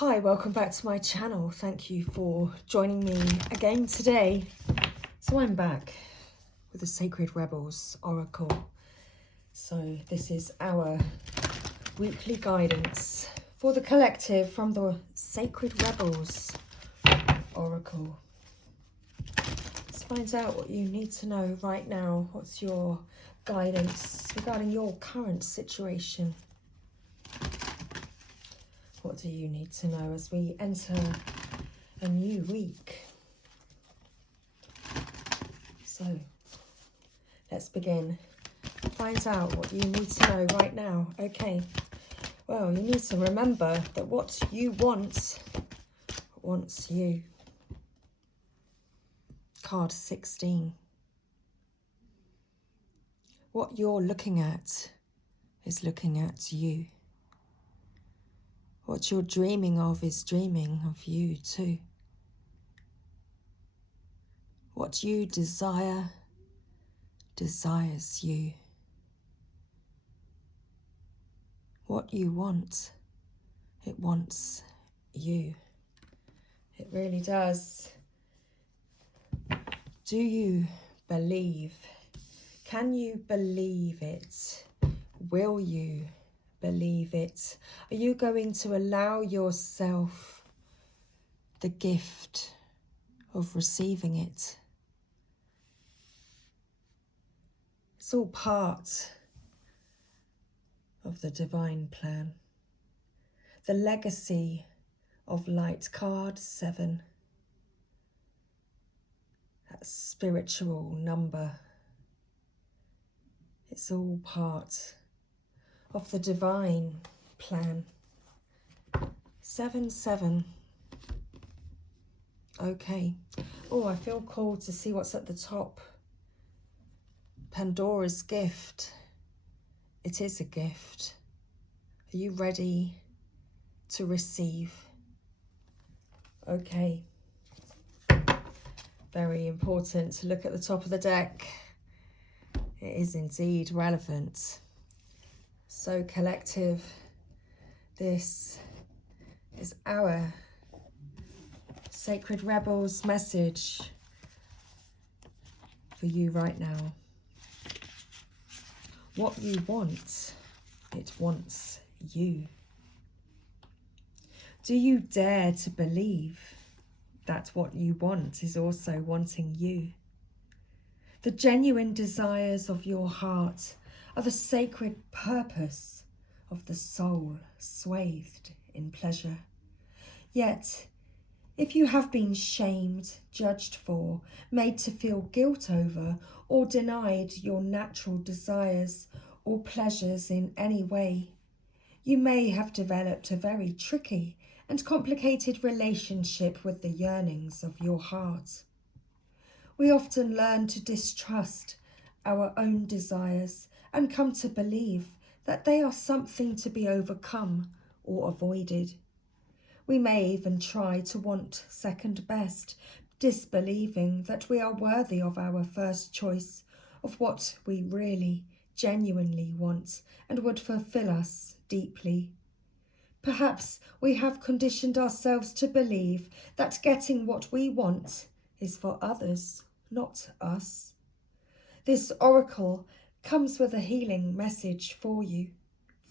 Hi, welcome back to my channel. Thank you for joining me again today. So I'm back with the Sacred Rebels Oracle. So this is our weekly guidance for the collective from the Sacred Rebels Oracle. Let's find out what you need to know right now. What's your guidance regarding your current situation? What do you need to know as we enter a new week? So let's begin. Find out what you need to know right now. Okay. Well, you need to remember that what you want wants you. Card 16. What you're looking at is looking at you. What you're dreaming of is dreaming of you too. What you desire desires you. What you want, it wants you. It really does. Do you believe? Can you believe it? Will you believe it? Are you going to allow yourself the gift of receiving it? It's all part of the divine plan. The legacy of light, card 7. That spiritual number. It's all part of the divine plan. 7-7. Okay. Oh, I feel called to see what's at the top. Pandora's gift. It is a gift. Are you ready to receive? Okay. Very important to look at the top of the deck. It is indeed relevant. So collective, this is our Sacred Rebels message for you right now. What you want, it wants you. Do you dare to believe that what you want is also wanting you? The genuine desires of your heart are the sacred purpose of the soul swathed in pleasure. Yet, if you have been shamed, judged for, made to feel guilt over, or denied your natural desires or pleasures in any way, you may have developed a very tricky and complicated relationship with the yearnings of your heart. We often learn to distrust our own desires and come to believe that they are something to be overcome or avoided. We may even try to want second best, disbelieving that we are worthy of our first choice of what we really, genuinely want and would fulfill us deeply. Perhaps we have conditioned ourselves to believe that getting what we want is for others, not us. This oracle comes with a healing message for you.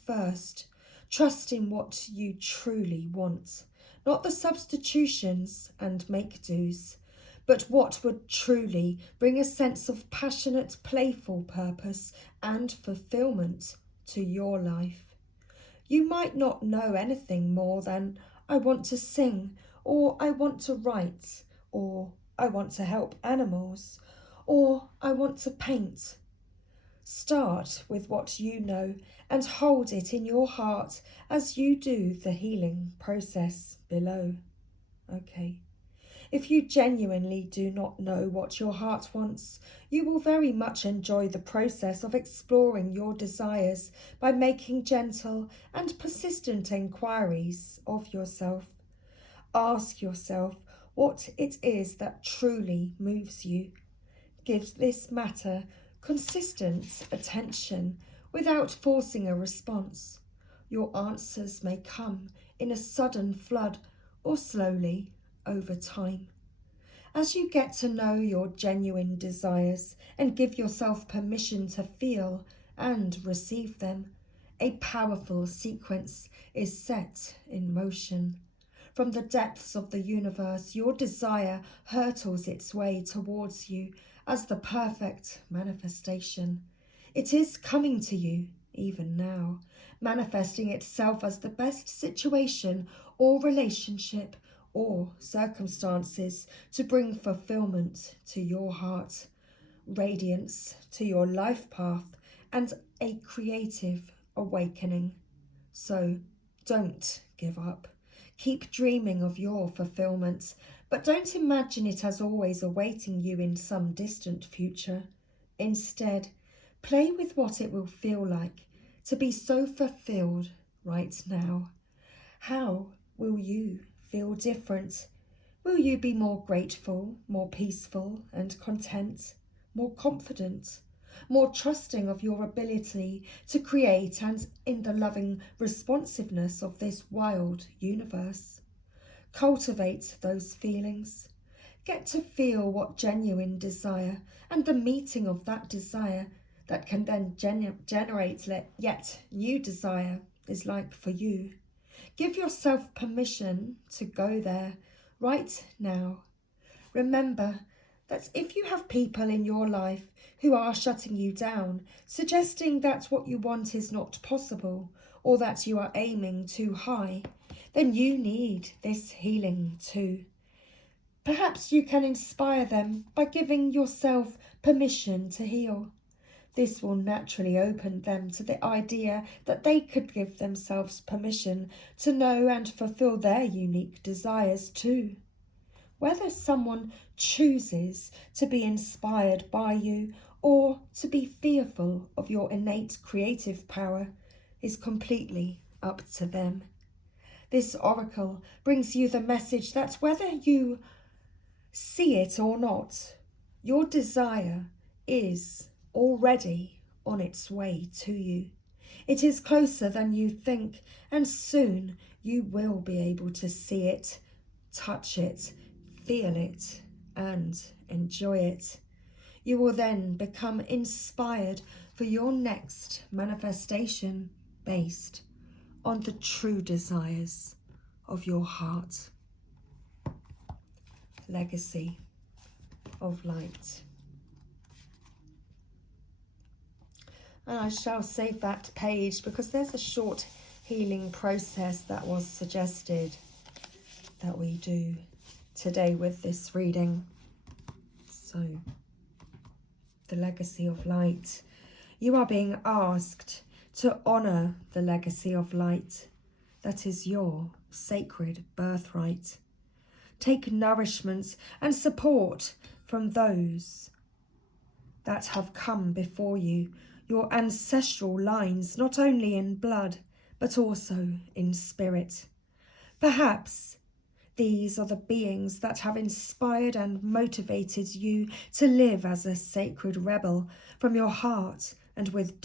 First, trust in what you truly want, not the substitutions and make-dos, but what would truly bring a sense of passionate, playful purpose and fulfillment to your life. You might not know anything more than I want to sing, or I want to write, or I want to help animals, or I want to paint. Start with what you know and hold it in your heart as you do the healing process below. Okay. If you genuinely do not know what your heart wants, you will very much enjoy the process of exploring your desires by making gentle and persistent inquiries of yourself. Ask yourself what it is that truly moves you. Give this matter consistent attention without forcing a response. Your answers may come in a sudden flood or slowly over time. As you get to know your genuine desires and give yourself permission to feel and receive them, a powerful sequence is set in motion. From the depths of the universe, your desire hurtles its way towards you as the perfect manifestation. It is coming to you even now, manifesting itself as the best situation or relationship or circumstances to bring fulfillment to your heart, radiance to your life path, and a creative awakening. So don't give up. Keep dreaming of your fulfillment, but don't imagine it as always awaiting you in some distant future. Instead, play with what it will feel like to be so fulfilled right now. How will you feel different? Will you be more grateful, more peaceful and content, more confident, more trusting of your ability to create and in the loving responsiveness of this wild universe? Cultivate those feelings. Get to feel what genuine desire and the meeting of that desire that can then generate yet new desire is like for you. Give yourself permission to go there right now. Remember that if you have people in your life who are shutting you down, suggesting that what you want is not possible or that you are aiming too high, then you need this healing too. Perhaps you can inspire them by giving yourself permission to heal. This will naturally open them to the idea that they could give themselves permission to know and fulfill their unique desires too. Whether someone chooses to be inspired by you or to be fearful of your innate creative power is completely up to them. This oracle brings you the message that whether you see it or not, your desire is already on its way to you. It is closer than you think, and soon you will be able to see it, touch it, feel it, and enjoy it. You will then become inspired for your next manifestation based on the true desires of your heart. Legacy of light. And I shall save that page because there's a short healing process that was suggested that we do today with this reading. So, the legacy of light. You are being asked to honour the legacy of light that is your sacred birthright. Take nourishment and support from those that have come before you, your ancestral lines, not only in blood, but also in spirit. Perhaps these are the beings that have inspired and motivated you to live as a sacred rebel from your heart and with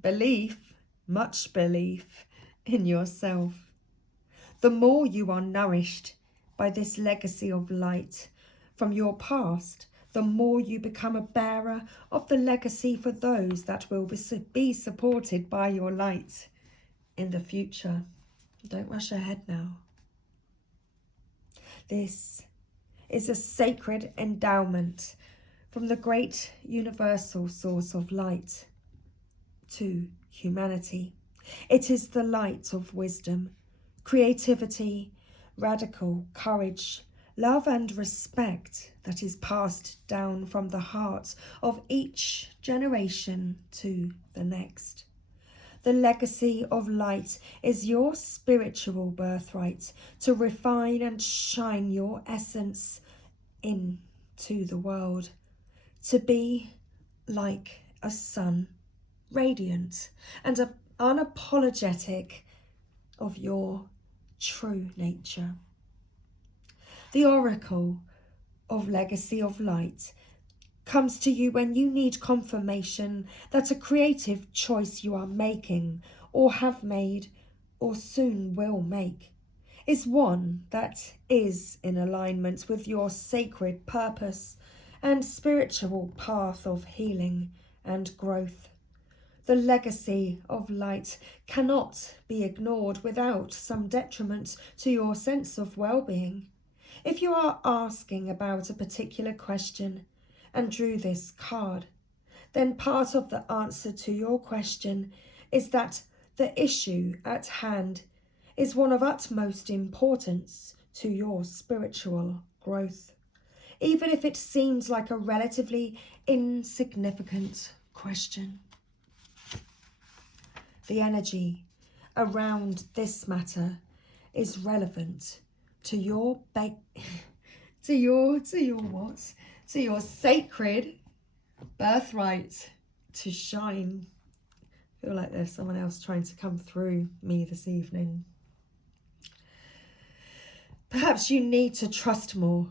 belief, much belief in yourself. The more you are nourished by this legacy of light from your past, the more you become a bearer of the legacy for those that will be supported by your light in the future. Don't rush ahead now. This is a sacred endowment from the great universal source of light to humanity. It is the light of wisdom, creativity, radical courage, love and respect that is passed down from the heart of each generation to the next. The legacy of light is your spiritual birthright to refine and shine your essence into the world, to be like a sun, radiant and unapologetic of your true nature. The oracle of legacy of light comes to you when you need confirmation that a creative choice you are making, or have made, or soon will make, is one that is in alignment with your sacred purpose and spiritual path of healing and growth. The legacy of light cannot be ignored without some detriment to your sense of well-being. If you are asking about a particular question and drew this card, then part of the answer to your question is that the issue at hand is one of utmost importance to your spiritual growth, even if it seems like a relatively insignificant question. The energy around this matter is relevant to your your sacred birthright to shine. I feel like there's someone else trying to come through me this evening. Perhaps you need to trust more,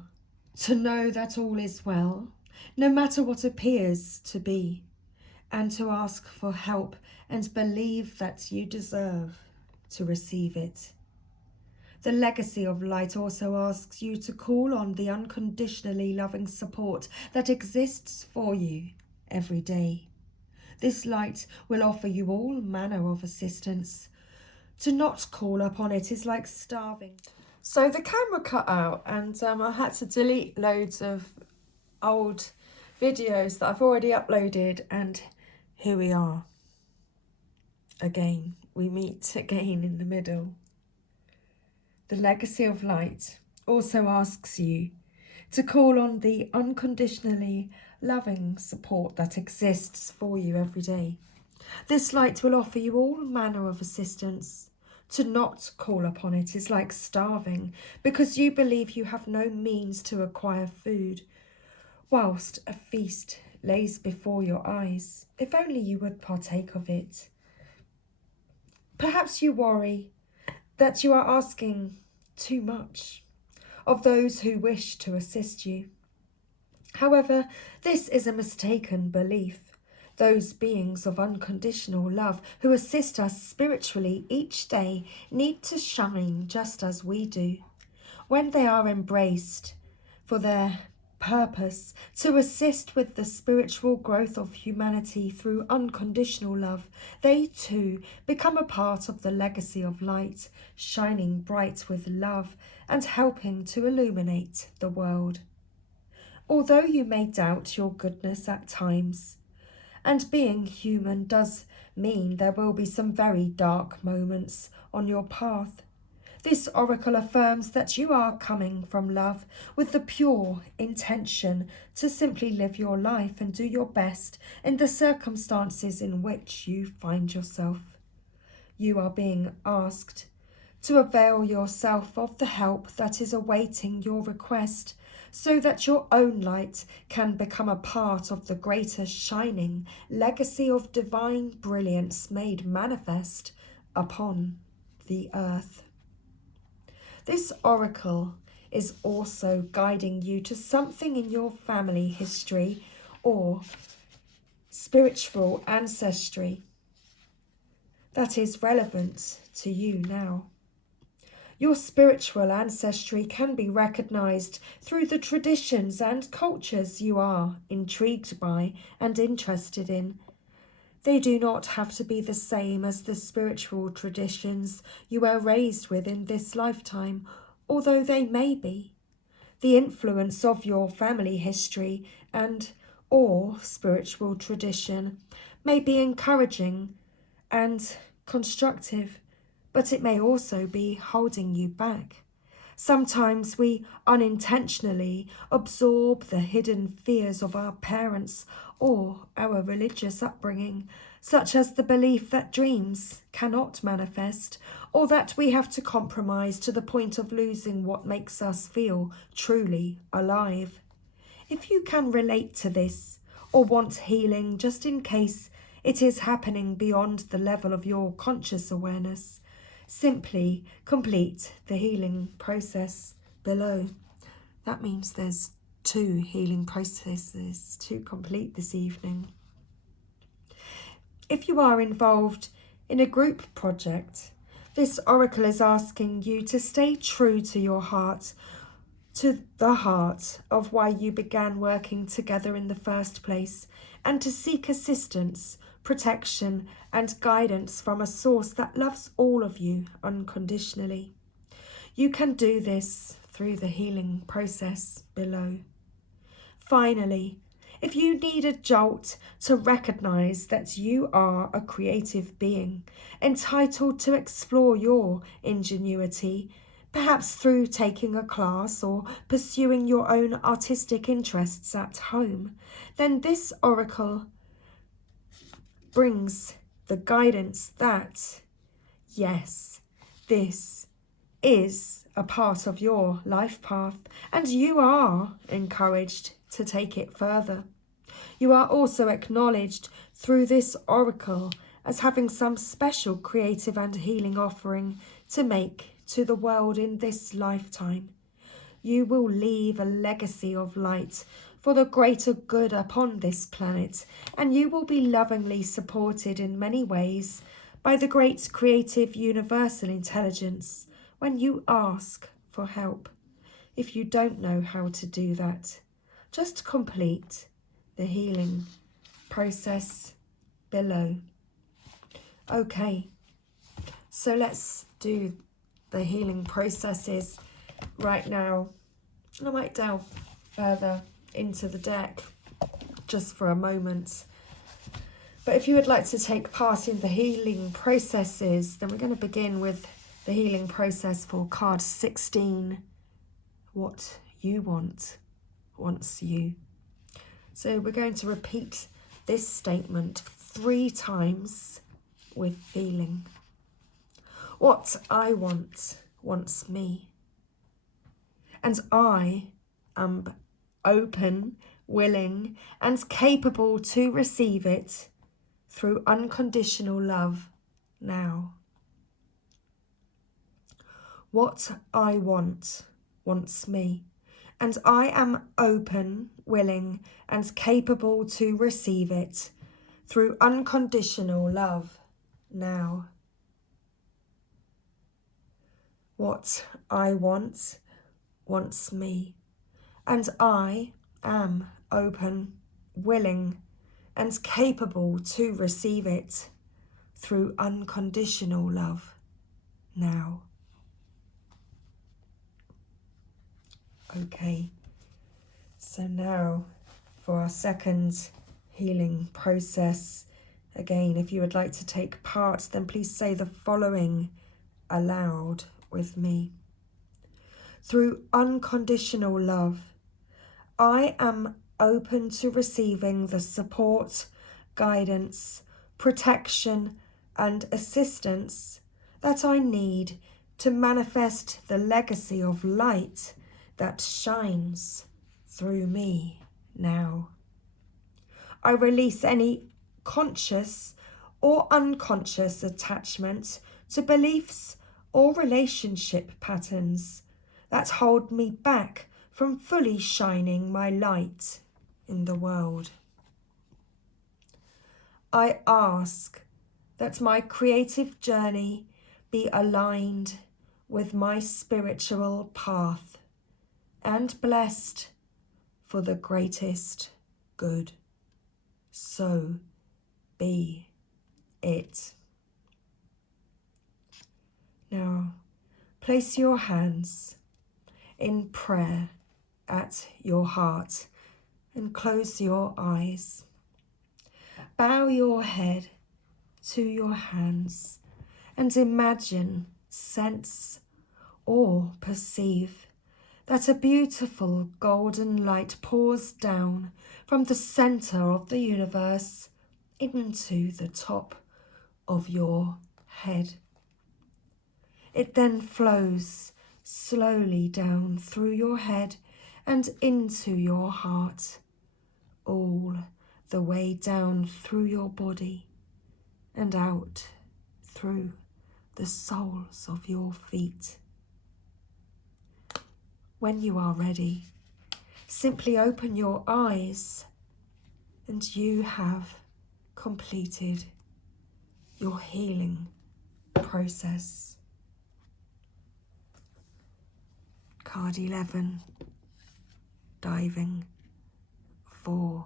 to know that all is well, no matter what appears to be, and to ask for help and believe that you deserve to receive it. The legacy of light also asks you to call on the unconditionally loving support that exists for you every day. This light will offer you all manner of assistance. To not call upon it is like starving. So the camera cut out, and I had to delete loads of old videos that I've already uploaded, and here we are. Again, we meet again in the middle. The legacy of light also asks you to call on the unconditionally loving support that exists for you every day. This light will offer you all manner of assistance. To not call upon it is like starving, because you believe you have no means to acquire food, whilst a feast lays before your eyes. If only you would partake of it. Perhaps you worry that you are asking too much of those who wish to assist you. However, this is a mistaken belief. Those beings of unconditional love who assist us spiritually each day need to shine just as we do. When they are embraced for their purpose to assist with the spiritual growth of humanity through unconditional love, they too become a part of the legacy of light, shining bright with love and helping to illuminate the world. Although you may doubt your goodness at times, and being human does mean there will be some very dark moments on your path, this oracle affirms that you are coming from love with the pure intention to simply live your life and do your best in the circumstances in which you find yourself. You are being asked to avail yourself of the help that is awaiting your request, so that your own light can become a part of the greater shining legacy of divine brilliance made manifest upon the earth. This oracle is also guiding you to something in your family history or spiritual ancestry that is relevant to you now. Your spiritual ancestry can be recognized through the traditions and cultures you are intrigued by and interested in. They do not have to be the same as the spiritual traditions you were raised with in this lifetime, although they may be. The influence of your family history or spiritual tradition may be encouraging and constructive, but it may also be holding you back. Sometimes we unintentionally absorb the hidden fears of our parents or our religious upbringing, such as the belief that dreams cannot manifest, or that we have to compromise to the point of losing what makes us feel truly alive. If you can relate to this, or want healing just in case it is happening beyond the level of your conscious awareness, simply complete the healing process below. That means there's 2 healing processes to complete this evening. If you are involved in a group project, this oracle is asking you to stay true to your heart, to the heart of why you began working together in the first place, and to seek assistance, protection, and guidance from a source that loves all of you unconditionally. You can do this through the healing process below. Finally, if you need a jolt to recognize that you are a creative being, entitled to explore your ingenuity, perhaps through taking a class or pursuing your own artistic interests at home, then this oracle brings the guidance that, yes, this is a part of your life path, and you are encouraged to take it further. You are also acknowledged through this oracle as having some special creative and healing offering to make to the world in this lifetime. You will leave a legacy of light for the greater good upon this planet, and you will be lovingly supported in many ways by the great creative universal intelligence when you ask for help. If you don't know how to do that, just complete the healing process below. Okay, so let's do the healing processes right now. I might delve further into the deck just for a moment. But if you would like to take part in the healing processes, then we're going to begin with the healing process for card 16. What you want wants you. So we're going to repeat this statement 3 times with feeling. What I want wants me. And I am open, willing, and capable to receive it through unconditional love now. What I want wants me, and I am open, willing, and capable to receive it through unconditional love now. What I want wants me, and I am open, willing, and capable to receive it through unconditional love now. Okay, so now for our second healing process. Again, if you would like to take part, then please say the following aloud with me. Through unconditional love, I am open to receiving the support, guidance, protection, and assistance that I need to manifest the legacy of light that shines through me now. I release any conscious or unconscious attachment to beliefs or relationship patterns that hold me back from fully shining my light in the world. I ask that my creative journey be aligned with my spiritual path and blessed for the greatest good. So be it. Now, place your hands in prayer at your heart and close your eyes. Bow your head to your hands and imagine, sense, or perceive that a beautiful golden light pours down from the center of the universe into the top of your head. It then flows slowly down through your head and into your heart, all the way down through your body and out through the soles of your feet. When you are ready, simply open your eyes and you have completed your healing process. Card 11, diving for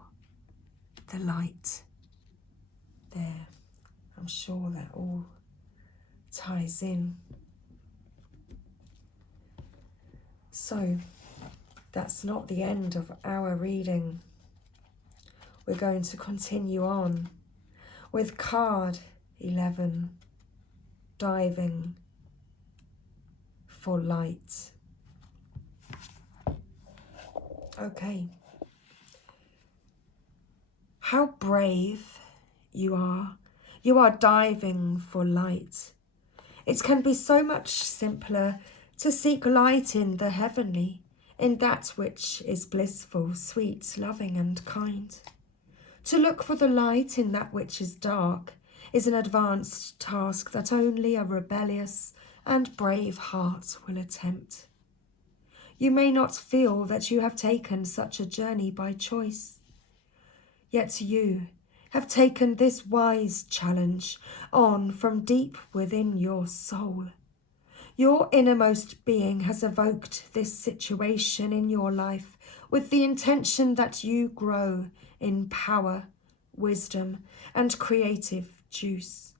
the light. There, I'm sure that all ties in. So, that's not the end of our reading. We're going to continue on with card 11, diving for light. Okay. How brave you are. You are diving for light. It can be so much simpler to seek light in the heavenly, in that which is blissful, sweet, loving and kind. To look for the light in that which is dark is an advanced task that only a rebellious and brave heart will attempt. You may not feel that you have taken such a journey by choice, yet you have taken this wise challenge on from deep within your soul. Your innermost being has evoked this situation in your life with the intention that you grow in power, wisdom, and creative juice.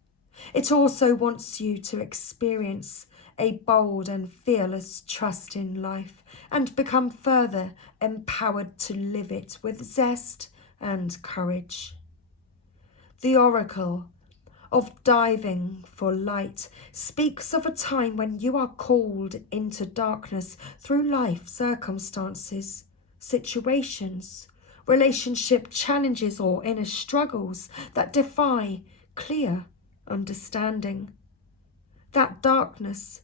It also wants you to experience a bold and fearless trust in life and become further empowered to live it with zest and courage. The oracle of diving for light speaks of a time when you are called into darkness through life circumstances, situations, relationship challenges or inner struggles that defy clear understanding. That darkness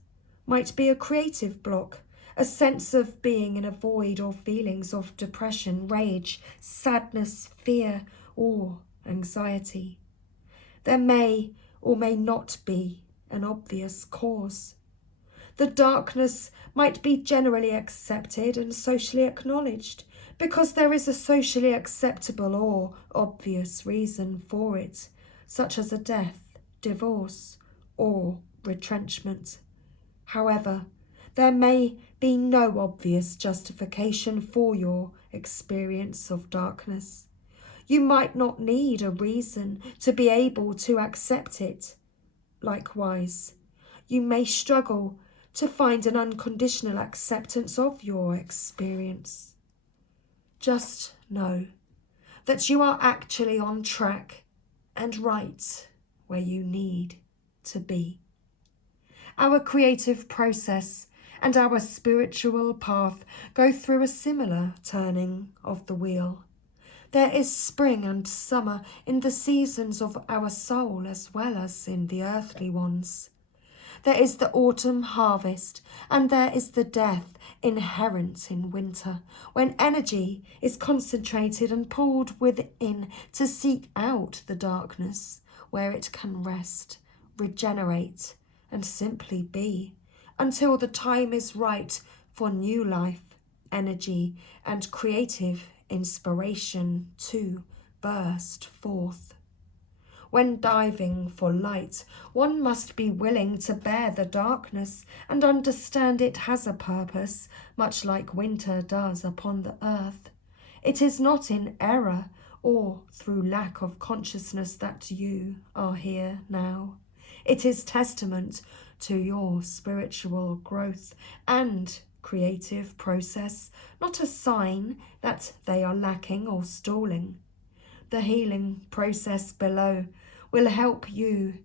might be a creative block, a sense of being in a void or feelings of depression, rage, sadness, fear, or anxiety. There may or may not be an obvious cause. The darkness might be generally accepted and socially acknowledged because there is a socially acceptable or obvious reason for it, such as a death, divorce, or retrenchment. However, there may be no obvious justification for your experience of darkness. You might not need a reason to be able to accept it. Likewise, you may struggle to find an unconditional acceptance of your experience. Just know that you are actually on track and right where you need to be. Our creative process and our spiritual path go through a similar turning of the wheel. There is spring and summer in the seasons of our soul as well as in the earthly ones. There is the autumn harvest and there is the death inherent in winter, when energy is concentrated and pulled within to seek out the darkness where it can rest, regenerate, and simply be, until the time is right for new life, energy, and creative inspiration to burst forth. When diving for light, one must be willing to bear the darkness and understand it has a purpose, much like winter does upon the earth. It is not in error or through lack of consciousness that you are here now. It is testament to your spiritual growth and creative process, not a sign that they are lacking or stalling. The healing process below will help you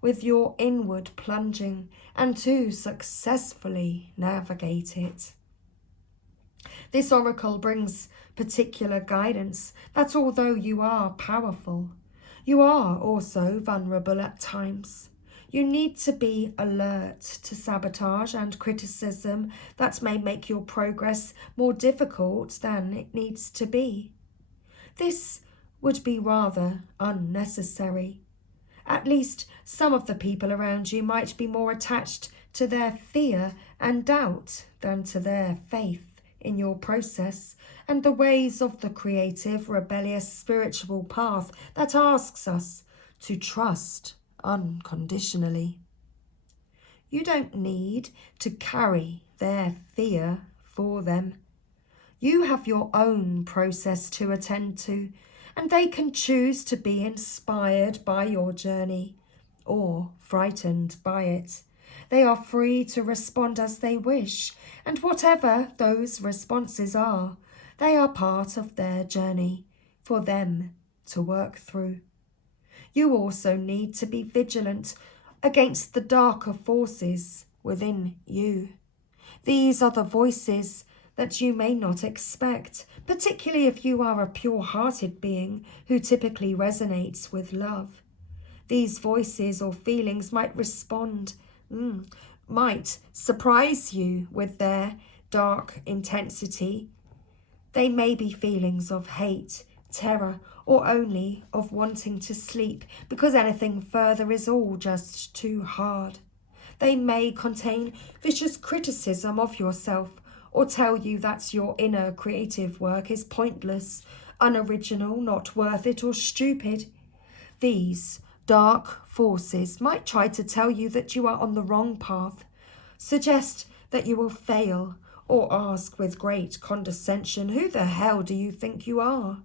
with your inward plunging and to successfully navigate it. This oracle brings particular guidance that although you are powerful, you are also vulnerable at times. You need to be alert to sabotage and criticism that may make your progress more difficult than it needs to be. This would be rather unnecessary. At least some of the people around you might be more attached to their fear and doubt than to their faith in your process and the ways of the creative, rebellious, spiritual path that asks us to trust unconditionally. You don't need to carry their fear for them. You have your own process to attend to, and they can choose to be inspired by your journey or frightened by it. They are free to respond as they wish, and whatever those responses are, they are part of their journey for them to work through. You also need to be vigilant against the darker forces within you. These are the voices that you may not expect, particularly if you are a pure-hearted being who typically resonates with love. These voices or feelings might might surprise you with their dark intensity. They may be feelings of hate, terror, or only of wanting to sleep because anything further is all just too hard. They may contain vicious criticism of yourself or tell you that your inner creative work is pointless, unoriginal, not worth it, or stupid. These dark forces might try to tell you that you are on the wrong path, suggest that you will fail, or ask with great condescension, "Who the hell do you think you are?"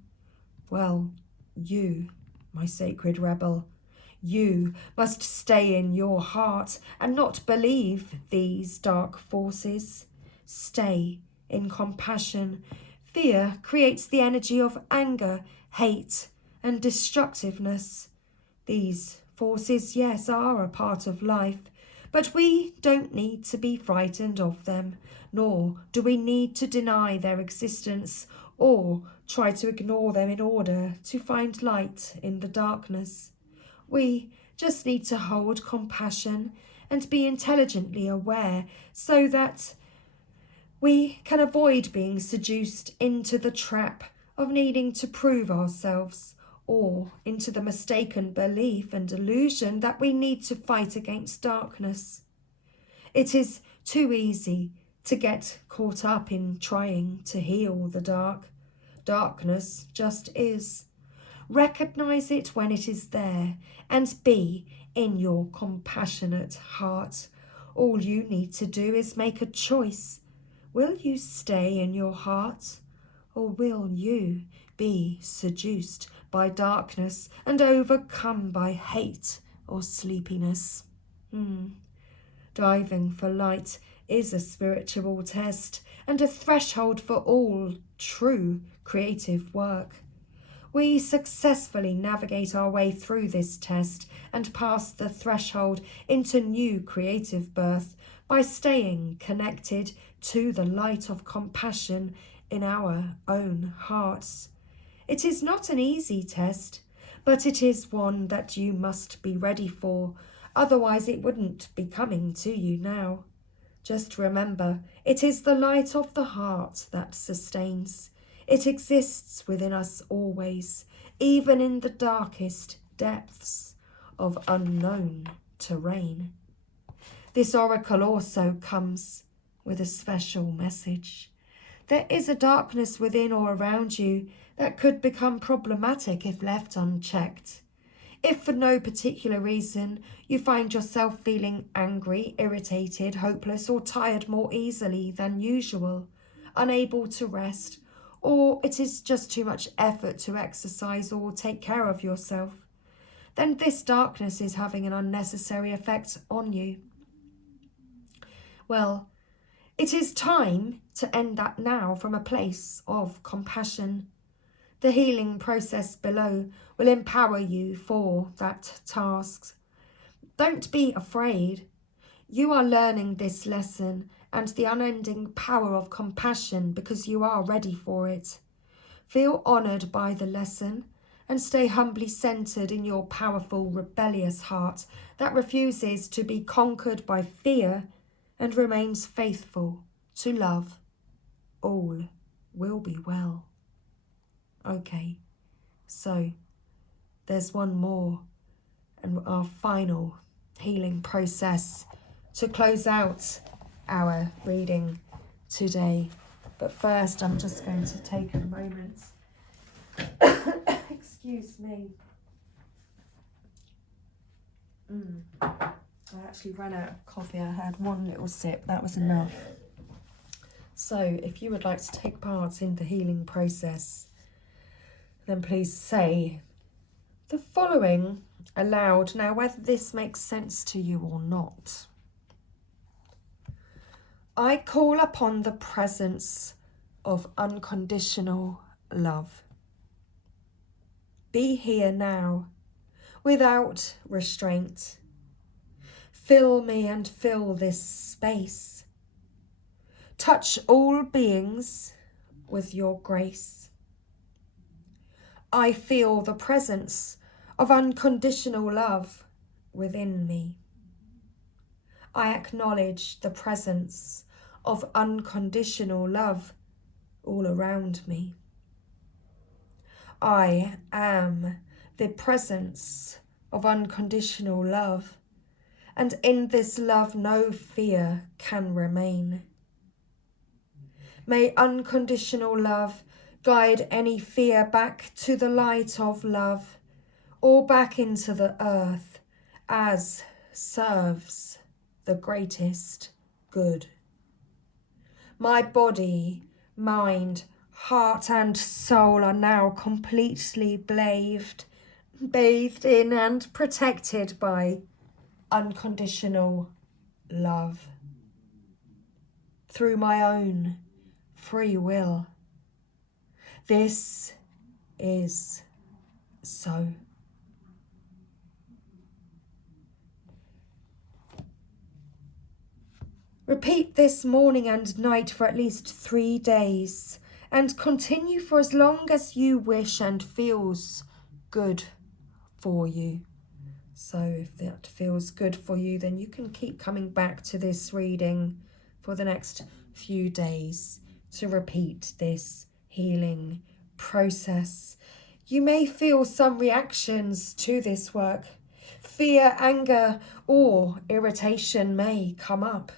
Well, you, my sacred rebel, you must stay in your heart and not believe these dark forces. Stay in compassion. Fear creates the energy of anger, hate, and destructiveness. These forces, yes, are a part of life, but we don't need to be frightened of them, nor do we need to deny their existence or try to ignore them in order to find light in the darkness. We just need to hold compassion and be intelligently aware so that we can avoid being seduced into the trap of needing to prove ourselves or into the mistaken belief and delusion that we need to fight against darkness. It is too easy to get caught up in trying to heal the dark. Darkness just is. Recognize it when it is there and be in your compassionate heart. All you need to do is make a choice. Will you stay in your heart, or will you be seduced by darkness and overcome by hate or sleepiness? Diving for light is a spiritual test and a threshold for all true creative work. We successfully navigate our way through this test and pass the threshold into new creative birth by staying connected to the light of compassion in our own hearts. It is not an easy test, but it is one that you must be ready for, otherwise it wouldn't be coming to you now. Just remember, it is the light of the heart that sustains. It exists within us always, even in the darkest depths of unknown terrain. This oracle also comes with a special message. There is a darkness within or around you that could become problematic if left unchecked. If for no particular reason you find yourself feeling angry, irritated, hopeless, or tired more easily than usual, unable to rest, or it is just too much effort to exercise or take care of yourself, then this darkness is having an unnecessary effect on you. Well, it is time to end that now from a place of compassion. The healing process below will empower you for that task. Don't be afraid. You are learning this lesson and the unending power of compassion because you are ready for it. Feel honoured by the lesson and stay humbly centred in your powerful, rebellious heart that refuses to be conquered by fear and remains faithful to love. All will be well. Okay, so there's one more and our final healing process to close out our reading today. But first, I'm just going to take a moment. Excuse me. I actually ran out of coffee. I had one little sip. That was enough. So if you would like to take part in the healing process, then please say the following aloud. Now, whether this makes sense to you or not. I call upon the presence of unconditional love. Be here now, without restraint. Fill me and fill this space. Touch all beings with your grace. I feel the presence of unconditional love within me. I acknowledge the presence of unconditional love all around me. I am the presence of unconditional love, and in this love no fear can remain. May unconditional love guide any fear back to the light of love, or back into the earth as serves the greatest good. My body, mind, heart and soul are now completely bathed in and protected by unconditional love. Through my own free will. This is so. Repeat this morning and night for at least 3 days, and continue for as long as you wish and feels good for you. So if that feels good for you, then you can keep coming back to this reading for the next few days to repeat this healing process. You may feel some reactions to this work. Fear, anger, or irritation may come up.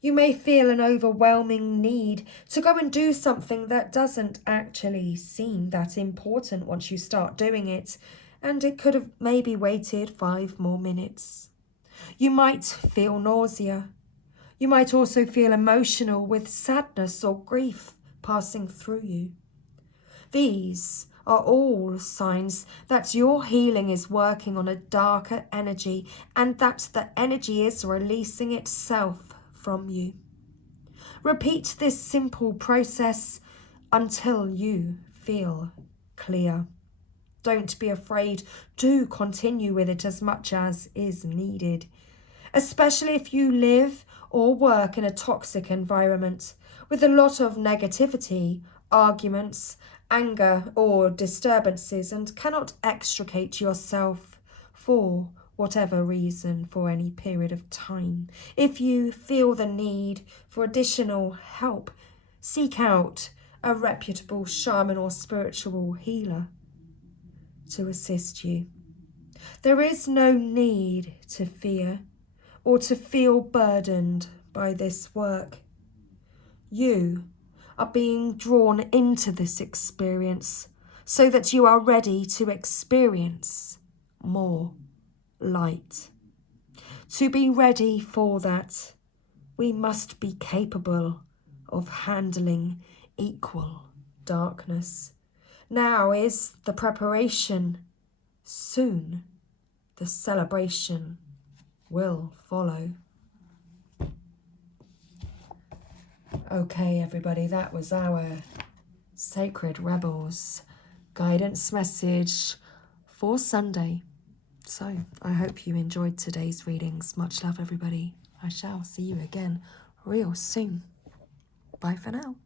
You may feel an overwhelming need to go and do something that doesn't actually seem that important once you start doing it, and it could have maybe waited 5 more minutes. You might feel nausea. You might also feel emotional with sadness or grief passing through you. These are all signs that your healing is working on a darker energy and that the energy is releasing itself from you. Repeat this simple process until you feel clear. Don't be afraid. Do continue with it as much as is needed, especially if you live or work in a toxic environment with a lot of negativity, arguments, anger or disturbances, and cannot extricate yourself for whatever reason for any period of time. If you feel the need for additional help, seek out a reputable shaman or spiritual healer to assist you. There is no need to fear or to feel burdened by this work. You are being drawn into this experience so that you are ready to experience more light. To be ready for that, we must be capable of handling equal darkness. Now is the preparation. Soon the celebration will follow. Okay, everybody, that was our Sacred Rebels guidance message for Sunday. So I hope you enjoyed today's readings. Much love, everybody. I shall see you again real soon. Bye for now.